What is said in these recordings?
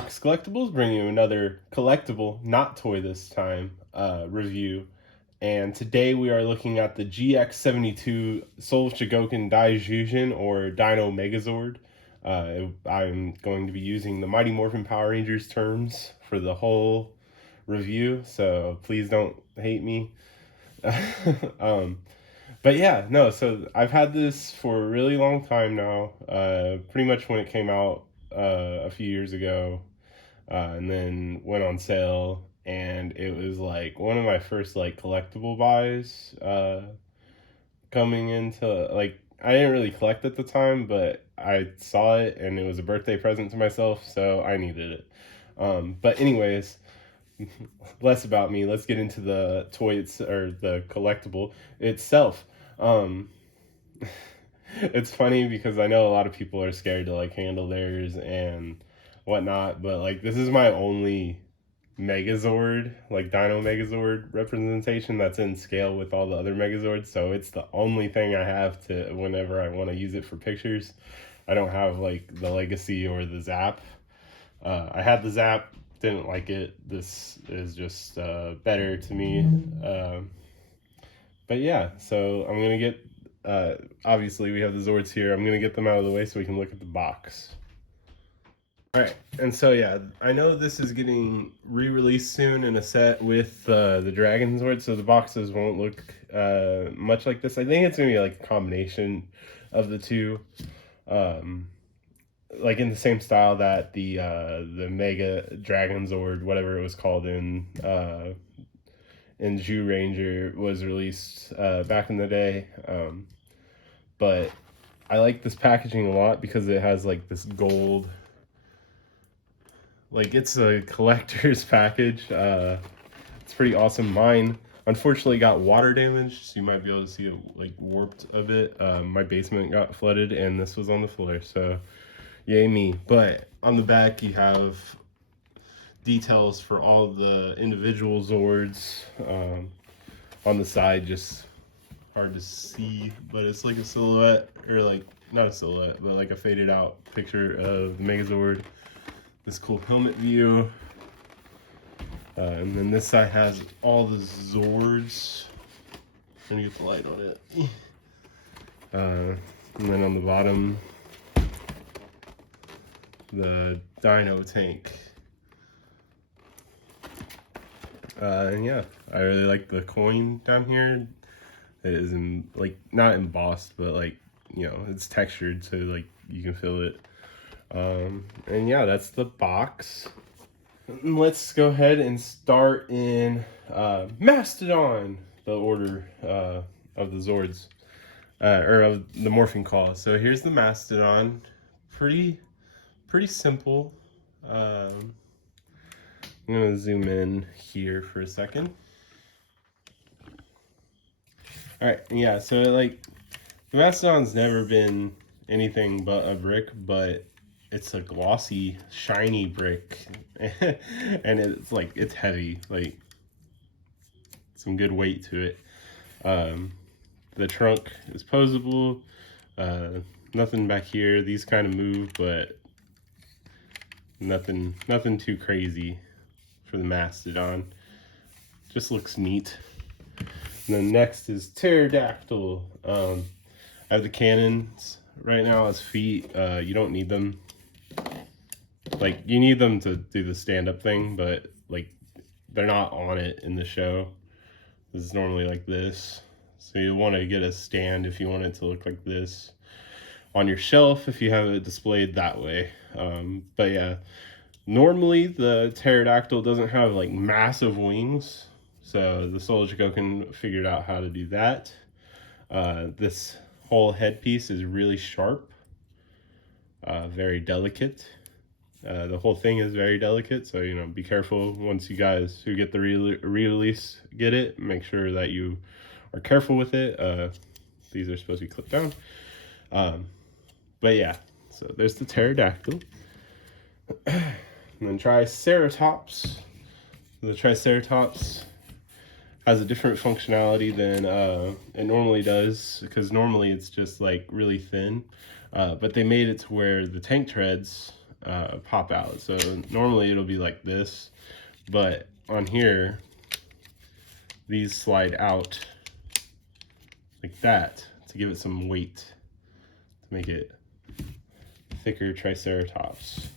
Fox Collectibles, bringing you another collectible, not toy this time, review. And today we are looking at the GX72 Soul Chogokin Daizyujin, or Dino Megazord. I'm going to be using the Mighty Morphin Power Rangers terms for the whole review, so please don't hate me. But yeah, no, so I've had this for a really long time now, pretty much when it came out a few years ago, and then went on sale, and it was like one of my first like collectible buys coming into, like, I didn't really collect at the time, but I saw it and it was a birthday present to myself, so I needed it. But anyways, less about me. Let's get into the toy or the collectible itself. It's funny because I know a lot of people are scared to like handle theirs and whatnot, but like this is my only Megazord, like Dino Megazord representation that's in scale with all the other Megazords, so it's the only thing I have to whenever I want to use it for pictures. I don't have like the Legacy or the Zap. I had the Zap, didn't like it. This is just better to me. But yeah, so I'm gonna get, obviously we have the Zords here. I'm gonna get them out of the way so we can look at the box. Alright, and so yeah, I know this is getting re-released soon in a set with the Dragon Zord, so the boxes won't look much like this. I think it's gonna be like a combination of the two, like in the same style that the Mega Dragon Zord, whatever it was called in Zyuranger, was released back in the day. But I like this packaging a lot because it has like this gold, like it's a collector's package. It's pretty awesome. Mine unfortunately got water damaged, so you might be able to see it like warped a bit. My basement got flooded and this was on the floor, so yay me. But on the back you have details for all the individual Zords. On the side, just hard to see, but it's like a silhouette, or like not a silhouette, but like a faded out picture of the Megazord. This cool helmet view, and then this side has all the Zords. I'm gonna get the light on it. And then on the bottom, the Dino tank. And yeah, I really like the coin down here. It is like not embossed, but like, you know, it's textured, so like you can feel it. And yeah, that's the box. Let's go ahead and start in Mastodon, the order of the Zords, or of the morphing call. So here's the Mastodon. Pretty simple. I'm gonna zoom in here for a second. All right, yeah, so like the Mastodon's never been anything but a brick, but it's a glossy, shiny brick, and it's like, it's heavy, like some good weight to it. The trunk is posable. Nothing back here. These kind of move, but nothing too crazy for the Mastodon. Just looks neat. And then next is Pterodactyl. I have the cannons right now as feet. You don't need them. Like, you need them to do the stand-up thing, but like they're not on it in the show. This is normally like this. So you want to get a stand if you want it to look like this on your shelf if you have it displayed that way. But yeah, normally the Pterodactyl doesn't have like massive wings, so the Soul Chogokin figured out how to do that. This whole headpiece is really sharp, very delicate. The whole thing is very delicate, so you know, be careful once you guys who get the re-release get it. Make sure that you are careful with it. These are supposed to be clipped down. But yeah, so there's the Pterodactyl. And then Triceratops. The Triceratops has a different functionality than it normally does, because normally it's just like really thin. But they made it to where the tank treads pop out. So normally it'll be like this, but on here, these slide out like that to give it some weight, to make it thicker Triceratops.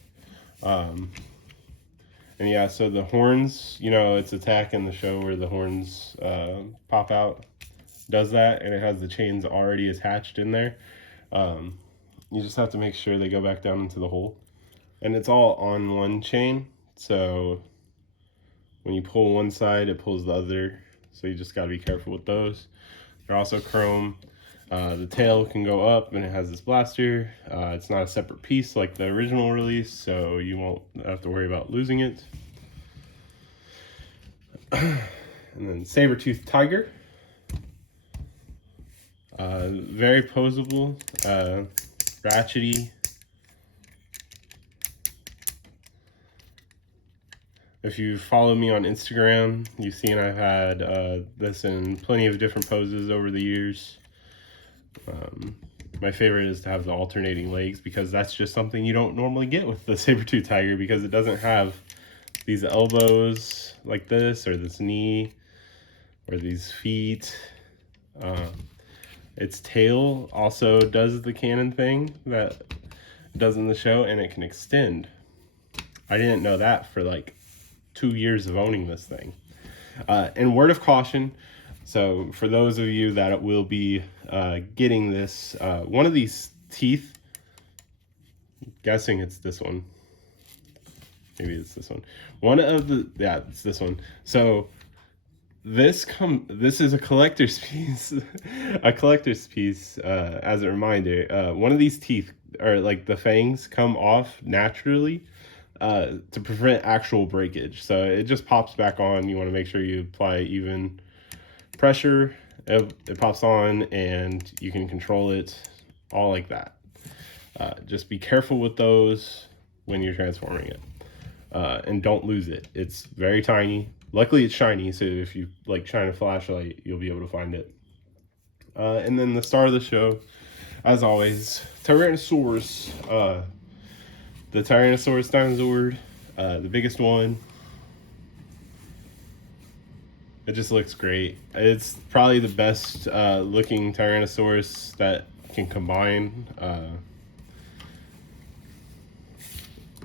And yeah, so the horns, you know, it's Attack in the show where the horns pop out, does that, and it has the chains already attached in there. You just have to make sure they go back down into the hole. And it's all on one chain, so when you pull one side, it pulls the other, so you just got to be careful with those. They're also chrome. The tail can go up, and it has this blaster. It's not a separate piece like the original release, so you won't have to worry about losing it. And then saber-toothed tiger. Very posable, ratchety. If you follow me on Instagram, you've seen I've had this in plenty of different poses over the years. My favorite is to have the alternating legs, because that's just something you don't normally get with the saber-tooth tiger, because it doesn't have these elbows like this, or this knee, or these feet. Its tail also does the cannon thing that it does in the show, and it can extend. I didn't know that for like 2 years of owning this thing. And word of caution, so for those of you that will be getting this, one of these teeth, I'm guessing it's this one, maybe it's this one, yeah, it's this one. So this is a collector's piece. A collector's piece, as a reminder. One of these teeth, or like the fangs, come off naturally to prevent actual breakage. So it just pops back on. You want to make sure you apply even pressure. It pops on, and you can control it all like that. Just be careful with those when you're transforming it, and don't lose it. It's very tiny. Luckily it's shiny, so if you like shine a flashlight, you'll be able to find it. And then the star of the show, as always, Tyrannosaurus. The Tyrannosaurus Dinosaur, the biggest one. It just looks great. It's probably the best looking Tyrannosaurus that can combine,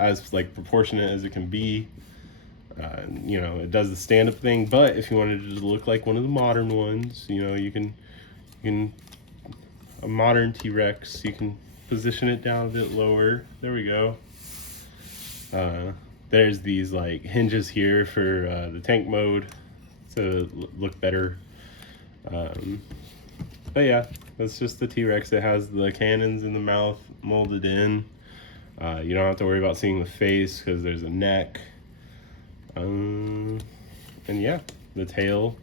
as like proportionate as it can be. You know, it does the stand-up thing, but if you wanted it to look like one of the modern ones, you know, you can a modern T-Rex, you can position it down a bit lower. There we go. There's these like hinges here for the tank mode to look better. But yeah, that's just the T-Rex. It has the cannons in the mouth molded in. You don't have to worry about seeing the face because there's a neck. And yeah, the tail,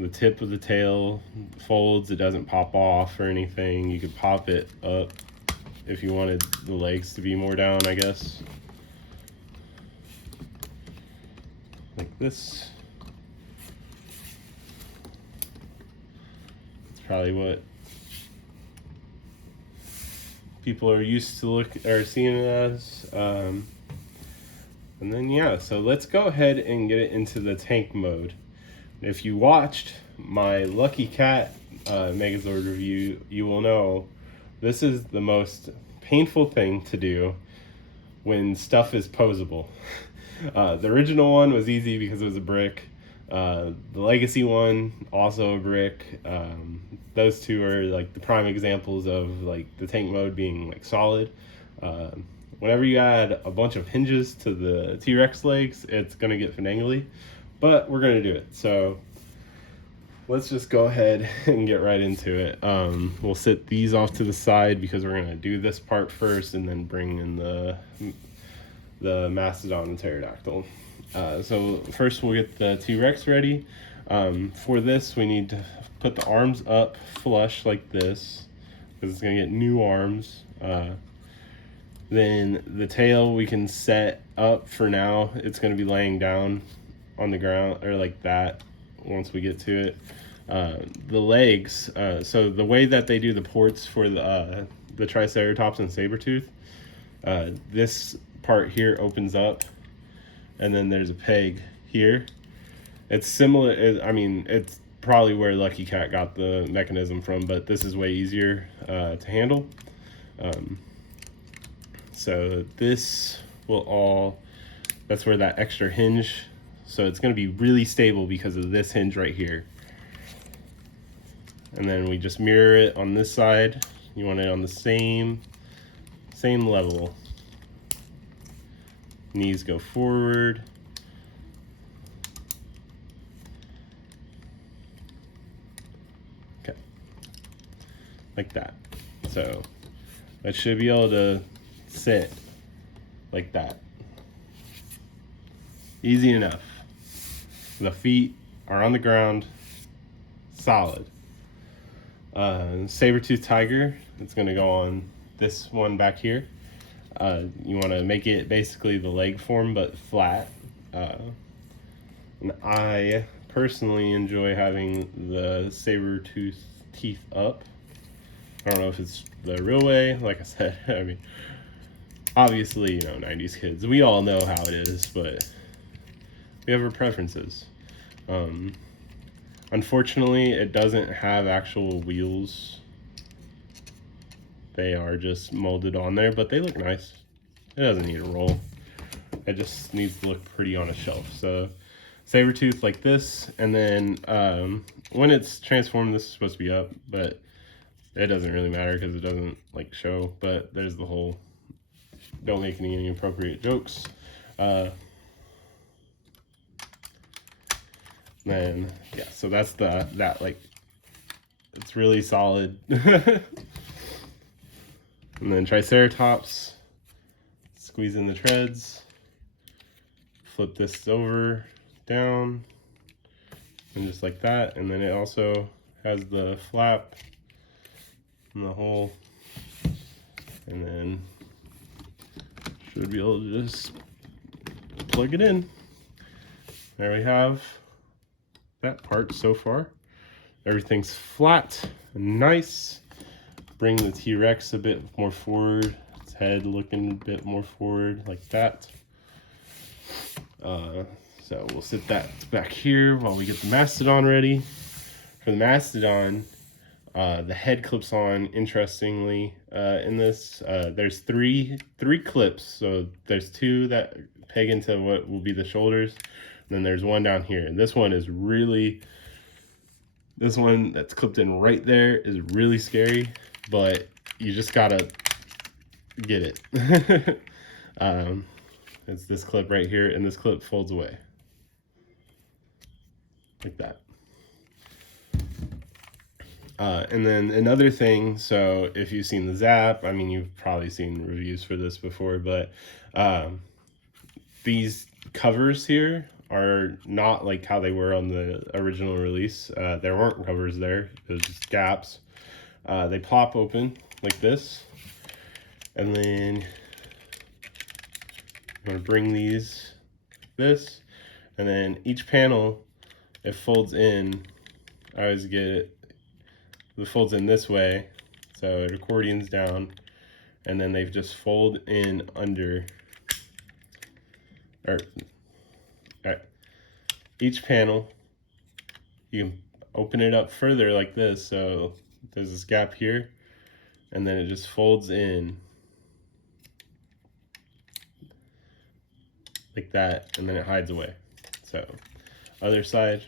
the tip of the tail folds. It doesn't pop off or anything. You could pop it up if you wanted the legs to be more down, I guess. Like this. It's probably what people are used to seeing it as. And then yeah, so let's go ahead and get it into the tank mode. If you watched my Lucky Cat Megazord review, you will know this is the most painful thing to do when stuff is posable. The original one was easy because it was a brick. The Legacy one, also a brick. Those two are like the prime examples of like the tank mode being like solid. Whenever you add a bunch of hinges to the T-Rex legs, it's going to get finagly, but we're going to do it. So let's just go ahead and get right into it. We'll set these off to the side because we're going to do this part first and then bring in the Mastodon and Pterodactyl. So first we'll get the T-Rex ready. For this, we need to put the arms up flush like this because it's going to get new arms. Then the tail we can set up for now. It's going to be laying down on the ground or like that once we get to it. The legs, so the way that they do the ports for the Triceratops and Sabertooth, This part here opens up, and then there's a peg here. It's similar, I mean, it's probably where Lucky Cat got the mechanism from, but this is way easier to handle. So this will all, that's where that extra hinge, so it's going to be really stable because of this hinge right here. And then we just mirror it on this side. You want it on the same level. Knees go forward. Okay, like that. So that should be able to sit like that. Easy enough. The feet are on the ground, solid. Saber-tooth tiger, it's gonna go on this one back here. You want to make it basically the leg form but flat. And I personally enjoy having the saber-tooth teeth up. I don't know if it's the real way, like I said. I mean, obviously, you know, 90s kids, we all know how it is, but we have our preferences. Unfortunately, it doesn't have actual wheels. They are just molded on there, but they look nice. It doesn't need a roll. It just needs to look pretty on a shelf. So saber tooth like this, and then when it's transformed, this is supposed to be up, but it doesn't really matter because it doesn't like show. But there's the whole don't make any inappropriate jokes. Then yeah, so that's that like, it's really solid. And then Triceratops, squeeze in the treads, flip this over, down, and just like that. And then it also has the flap and the hole, and then should be able to just plug it in. There we have that part so far. Everything's flat and nice. Bring the T-Rex a bit more forward, its head looking a bit more forward like that. So we'll sit that back here while we get the Mastodon ready. For the Mastodon, the head clips on, interestingly, in this. There's three clips, so there's two that peg into what will be the shoulders, and then there's one down here. And this one is really, this one that's clipped in right there is really scary, but you just gotta get it. It's this clip right here, and this clip folds away like that. And then another thing, so if you've seen the Zap, I mean, you've probably seen reviews for this before, but these covers here are not like how they were on the original release. There weren't covers there, it was just gaps. They pop open like this, and then I'm going to bring these this, and then each panel, it folds in. I always get it, it folds in this way, so it accordions down, and then they just fold in under, or each panel, you can open it up further like this, so there's this gap here, and then it just folds in like that, and then it hides away. So other side,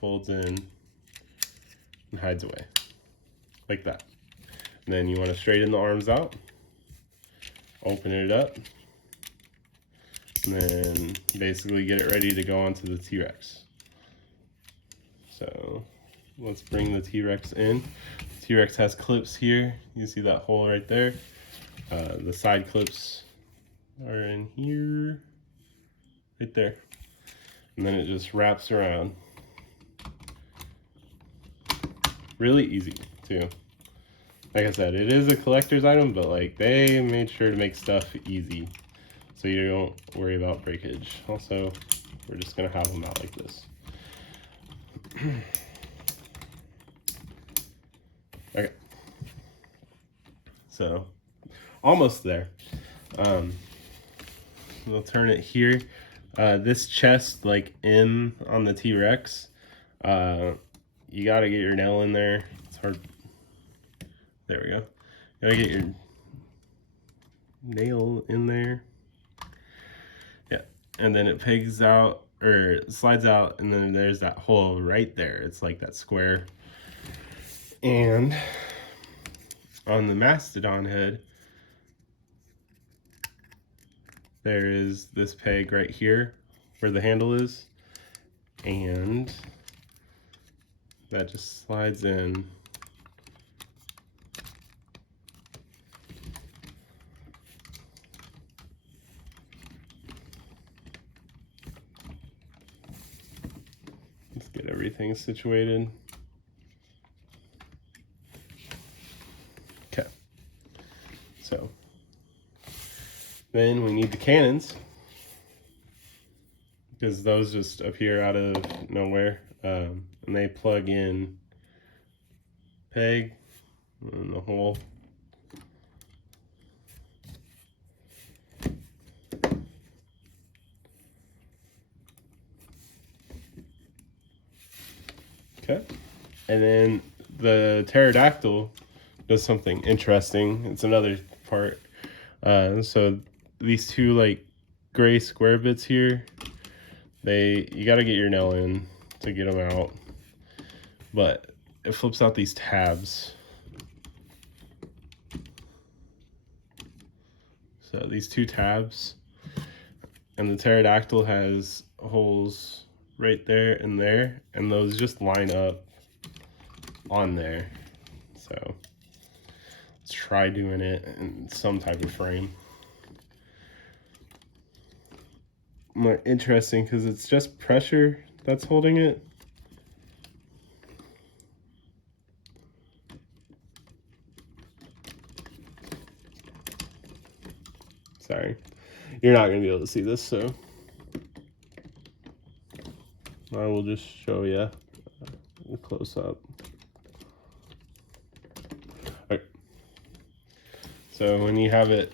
folds in and hides away like that. And then you want to straighten the arms out, open it up, and then basically get it ready to go onto the T-Rex. So let's bring the T-Rex in. The T-Rex has clips here. You see that hole right there. The side clips are in here, right there. And then it just wraps around. Really easy too. Like I said, it is a collector's item, but like they made sure to make stuff easy so you don't worry about breakage. Also, we're just gonna have them out like this. Okay. So almost there. We'll turn it here. This chest, like M on the T-Rex, you gotta get your nail in there. It's hard. There we go. You gotta get your nail in there. Yeah, and then it pegs out, or slides out, and then there's that hole right there. It's like that square. And on the mastodon head, there is this peg right here where the handle is, and that just slides in. Let's get everything situated. Okay. So then we need the cannons, because those just appear out of nowhere, and they plug in peg in the hole. Okay, and then the pterodactyl does something interesting. It's another part. So these two like gray square bits here, you got to get your nail in to get them out, but it flips out these tabs. So these two tabs, and the pterodactyl has holes right there, and those just line up on there. So let's try doing it in some type of frame. More interesting because it's just pressure that's holding it. Sorry, you're not gonna be able to see this, so I will just show you close up. Okay. So when you have it,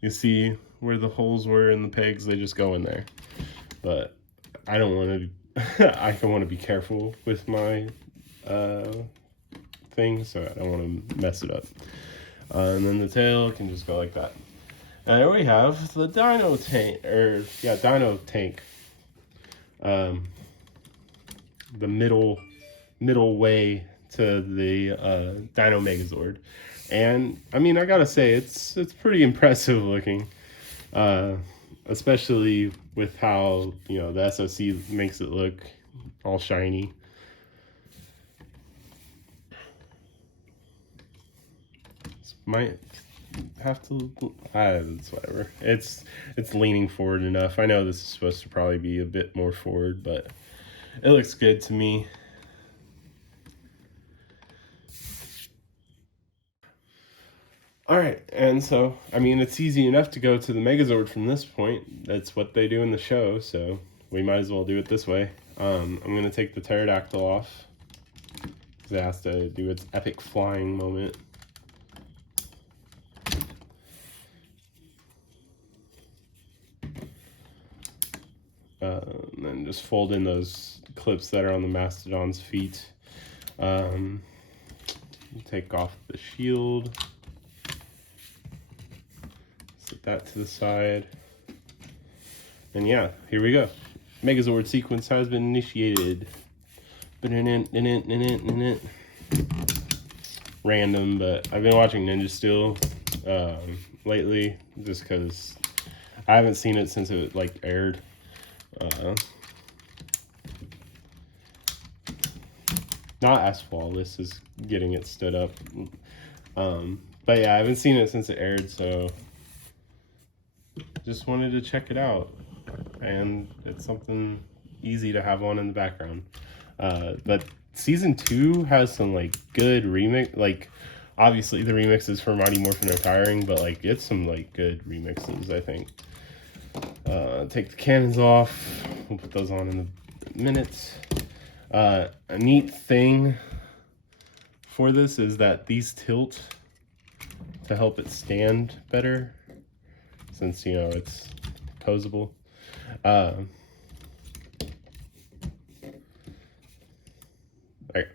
you see where the holes were in the pegs, they just go in there. But I don't want to, I want to be careful with my thing, so I don't want to mess it up. And then the tail can just go like that. And there we have the dino tank, dino tank. The middle way to the Dino Megazord. And I mean, I gotta say, it's pretty impressive looking, especially with how, you know, the SoC makes it look all shiny. This might have to, it's whatever. It's leaning forward enough. I know this is supposed to probably be a bit more forward, but it looks good to me. All right, and so, I mean, it's easy enough to go to the Megazord from this point. That's what they do in the show, so we might as well do it this way. I'm going to take the pterodactyl off, because it has to do its epic flying moment. And then just fold in those clips that are on the mastodon's feet. Take off the shield. Set that to the side. And yeah, here we go. Megazord sequence has been initiated. Random, but I've been watching Ninja Steel lately, just because I haven't seen it since it like aired. Not as flawless as getting it stood up, but yeah, I haven't seen it since it aired, so just wanted to check it out, and it's something easy to have on in the background. But season 2 has some like good remix, like obviously the remixes for Mighty Morphin are tiring, but like it's some like good remixes, I think. Take the cannons off. We'll put those on in a minute. A neat thing for this is that these tilt to help it stand better, since, you know, it's posable. Right.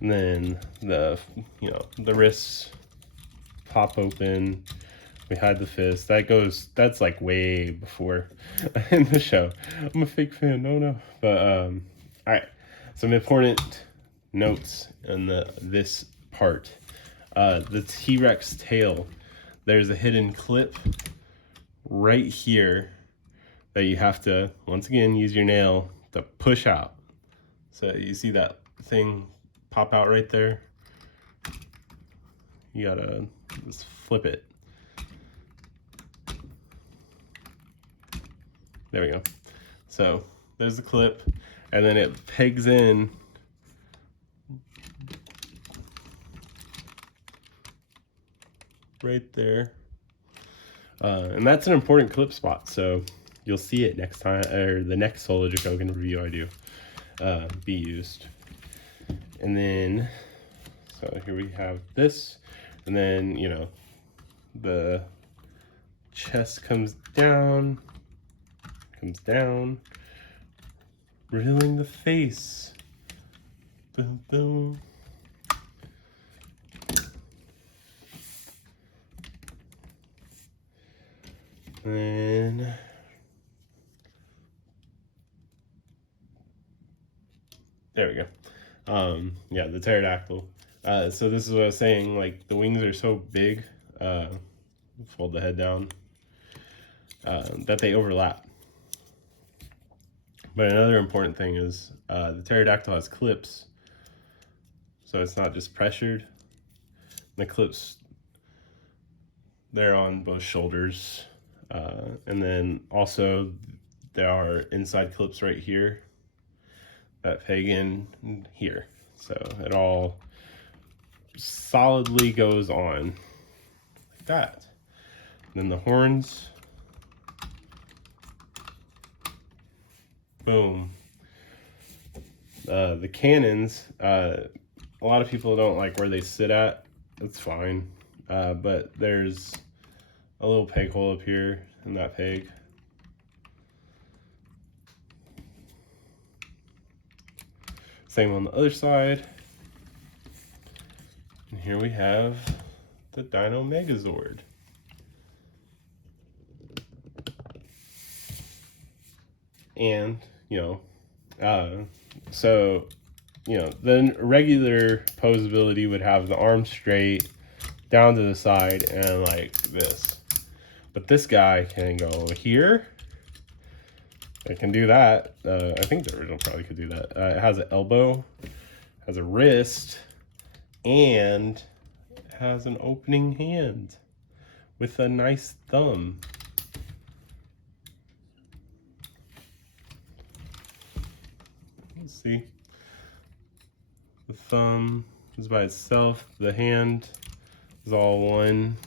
And then the, you know, the wrists pop open. We hide the fist. That's like way before in the show. I'm a fake fan. No. But all right. Some important notes in this part. The T-Rex tail. There's a hidden clip right here that you have to, once again, use your nail to push out. So you see that thing pop out right there? You gotta just flip it. There we go. So there's the clip, and then it pegs in right there. And that's an important clip spot, so you'll see it next time, or the next solo Chogokin review I do be used. And then, so here we have this, and then, you know, the chest comes down, revealing the face. Boom, boom. And there we go. Yeah, the pterodactyl. So this is what I was saying, like the wings are so big, fold the head down, that they overlap. But another important thing is the pterodactyl has clips, so it's not just pressured. The clips, they're on both shoulders, and then also there are inside clips right here that peg in here. So it all solidly goes on like that. And then the horns, boom. The cannons, a lot of people don't like where they sit at. That's fine. But there's a little peg hole up here in that peg. Same on the other side. And here we have the Dino Megazord. And, you know, so, you know, the regular posability would have the arms straight down to the side and like this. But this guy can go here. It can do that. I think the original probably could do that. It has an elbow, has a wrist, and has an opening hand with a nice thumb. Let's see. The thumb is by itself. The hand is all one.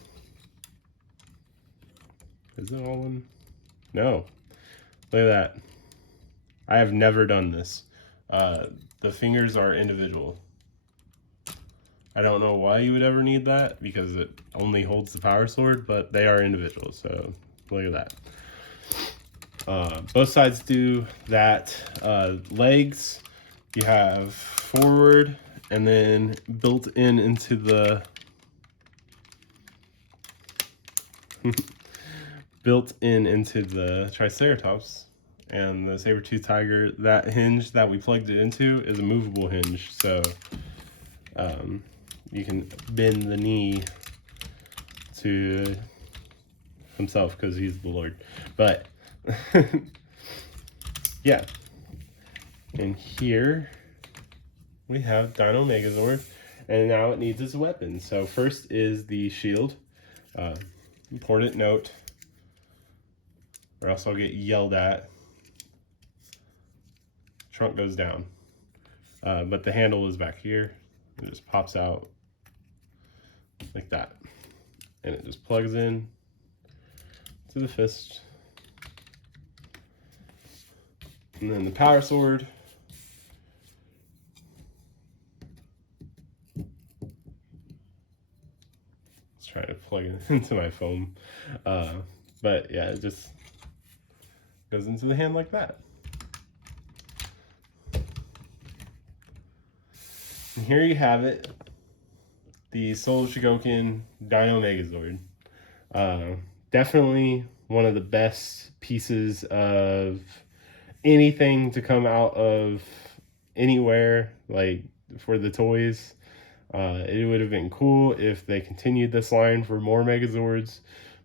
Is it all one? No. Look at that. I have never done this. The fingers are individual. I don't know why you would ever need that, because it only holds the power sword, but they are individual, so look at that. Both sides do that. Legs, you have forward, and then built in into the Triceratops and the saber-toothed tiger. That hinge that we plugged it into is a movable hinge, so you can bend the knee to himself because he's the Lord. But yeah, and here we have Dino Megazord, and now it needs its weapon. So first is the shield. Important note, or else I'll get yelled at. Trunk goes down, but the handle is back here. It just pops out like that, and it just plugs in to the fist. And then the power sword, was trying to plug it into my phone. But yeah, it just goes into the hand like that. And here you have it, the Soul Chogokin Dino Megazord. Definitely one of the best pieces of anything to come out of anywhere, like for the toys. It would have been cool if they continued this line for more Megazords,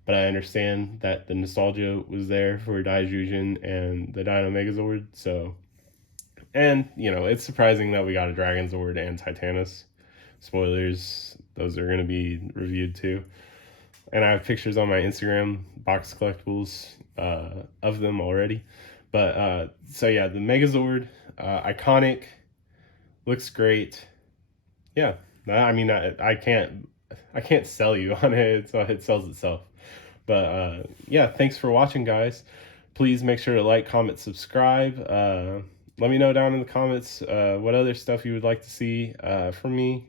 but I understand that the nostalgia was there for Daizyujin and the Dino Megazord, so... And, you know, it's surprising that we got a Dragon Zord and Titanus. Spoilers, those are going to be reviewed too. And I have pictures on my Instagram, Box Collectibles, of them already. But, so yeah, the Megazord, iconic, looks great. Yeah, I mean, I can't sell you on it, so it sells itself. But, yeah, thanks for watching, guys. Please make sure to like, comment, subscribe. Let me know down in the comments what other stuff you would like to see from me.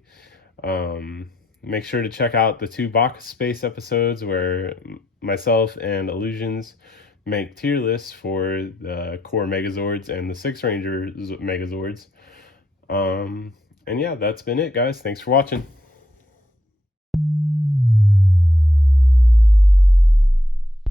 Make sure to check out the 2 Box Space episodes where myself and Illusions make tier lists for the core Megazords and the 6 Ranger Megazords. And yeah, that's been it, guys. Thanks for watching.